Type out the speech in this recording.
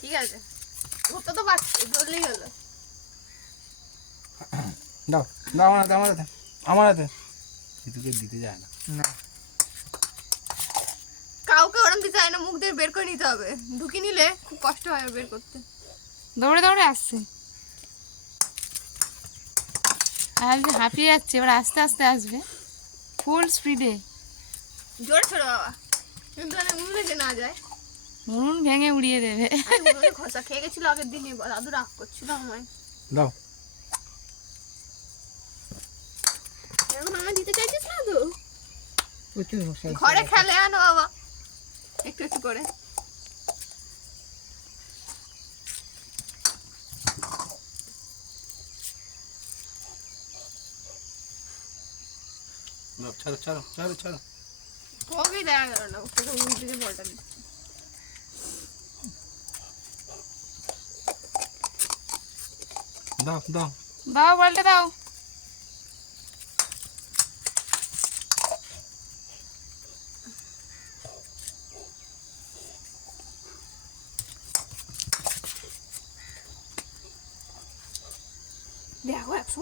ঠিক আছে, ঘুরতে তো পারছি, বললেই হলো। দাও দাও আমার হাতে, আমার হাতে, আমার হাতে। জিতুকে দিতে যায় না। না কাউকে ওরম দিতে চায় না, মুখ দিয়ে বের করে নিতে হবে। ঢুকি নিলে খুব কষ্ট হয় বের করতে। দৌড়ে দৌড়ে আসছে, আর হাঁপিয়ে যাচ্ছে, এবার আস্তে আস্তে আসবে, ফুল স্পিডে। জোরে ছোড়ো বাবা, কিন্তু মানে উড়ে যে না যায়। উনুন ভেঙে উড়িয়ে দেবে। আমি উনুনে খসা খেয়ে গেছিল আগের দিনই, দাদু রাগ করছিল আমায়। দাও। এখন আমায় দিতে চাইছিস না তো? প্রচুর মশাই ঘরে খেলে আনো বাবা, একটু একটু করে। দাও, ছাড়ো ছাড়ো ছাড়ো ছাড়ো। তোকেই দেখা গেল না, তোকে উল্টে যে বলটা দিচ্ছে। দাও দাও। দাও বলটা দাও। দেখো একশো